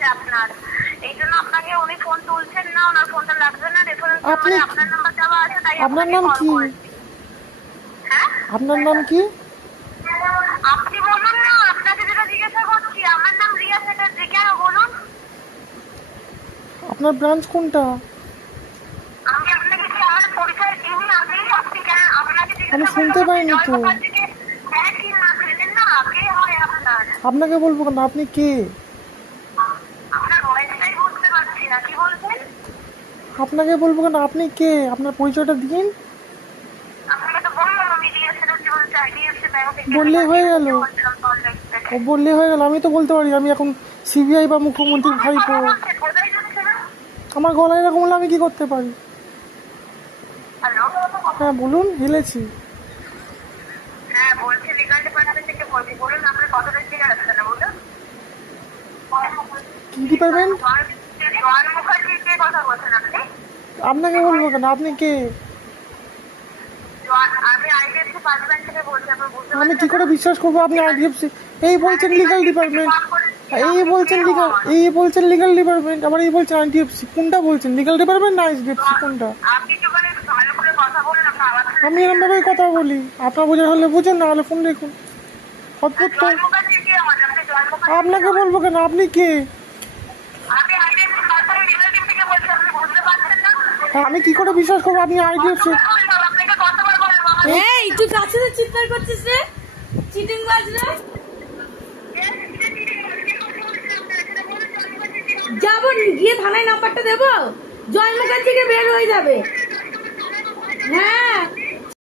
আছে আপনার, এই জন্য আপনাকে উনি ফোন তুলছেন না, ওনার ফোনটা লাগবে না, রেফারেন্স আপনি আপনার নাম্বার দেওয়া আছে, তাই আপনার নাম কি? হ্যাঁ আপনার নাম কি? আপনি বলুন না, আপনাকে যেটা জিজ্ঞাসা করছি। আমার নাম রিয়া চ্যাটার্জি। কেন বলুন? আপনার ব্রাঞ্চ কোনটা? আমি আপনাকে কি আমার পরিচয় দিইনি? আপনি কেন আপনাকে আমি শুনতে পাইনি তো। আপনাকে বলবো কেন? আপনি কে? আপনার ভয়েসটাই বুঝতে পারছি না, কি বলছেন? আপনাকে বলবো কেন? আপনি কে? আপনার পরিচয়টা দিন। আপনাকে তো বললাম আমি রিয়া চ্যাটার্জি বলছি, আইডিএফসি ব্যাংক থেকে। বললেই হয়ে গেল। ও বললেই হয়ে গেল। আমি তো বলতে পারি আমি এখন সিবিআই বা মুখ্যমন্ত্রীর ভাইপো। আমার গলা এরকম হলে আমি কি করতে পারি? হ্যালো, হ্যাঁ বলুন, হেলেছি। হ্যাঁ বলছি, লিগাল ডিপার্টমেন্ট থেকে বলছি। বলুন আপনার কতটা ক্লিয়ার আসছে না? বলুন কি ডিপার্টমেন্ট? জোয়ান মুখার্জি কে কথা বলছেন আপনি? আপনাকে বলবো কেন? আপনি কে? আমি আইডিএফসি ফার্স্ট ব্যাংক থেকে বলছি। আমি কি করে বিশ্বাস করবো আপনি আইডিএফসি? এই বলছেন লিগাল ডিপার্টমেন্ট, এই বলছেন লিগাল ডিপার্টমেন্ট, আবার এই বলছেন আইডিএফসি। কোনটা বলছেন? লিগাল ডিপার্টমেন্ট না আইডিএফসি? কোনটা? আমি এরকম ভাবে কথা বলি, আপনার বোঝার হলে বুঝুন, না হলে ফোন দেখুন। অদ্ভুত তো। আপনাকে বলবো কেন? আপনি কে? আমি কি করে বিশ্বাস করবো আপনি আইডিএফসি? এই তুই কাছে তো চিৎকার করছিস রে, চিটিং বাজ রে। যাবো গিয়ে থানায় নাম্বারটা দেবো, জয় মুখার্জিকে বের হয়ে যাবে। হ্যাঁ